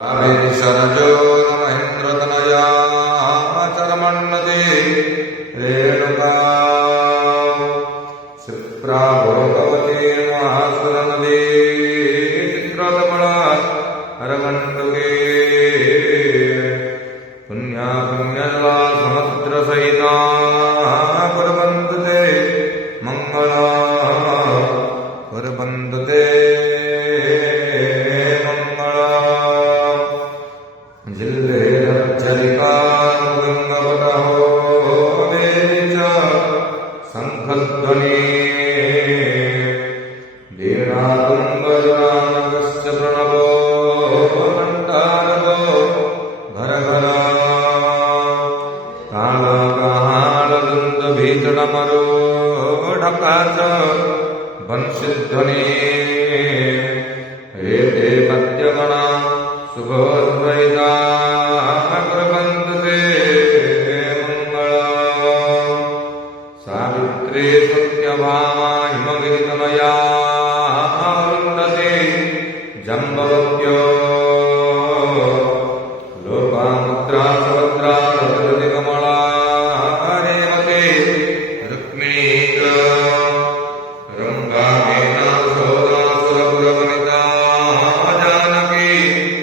शरजो महेन्द्रतनया चरमन्नति रेणुका क्षिप्रा भोगवती महासुरनदी चित्रलमणा हरमण्डुके पुण्या पुण्यजला समुद्रसहिता कुर्वन्तु ते मङ्गला कुर्वन्तु ते शङ्खध्वनि वीणातुङ्गजानकश्च प्रणवो घण्टारवो घरघरा कालकालदुन्दुभीषणमरोढका च वंशिध्वनि एते पद्यगणा शुभोद्वैता कुर्वन्तु ते सावित्री सत्यभामा हिमगिरितनया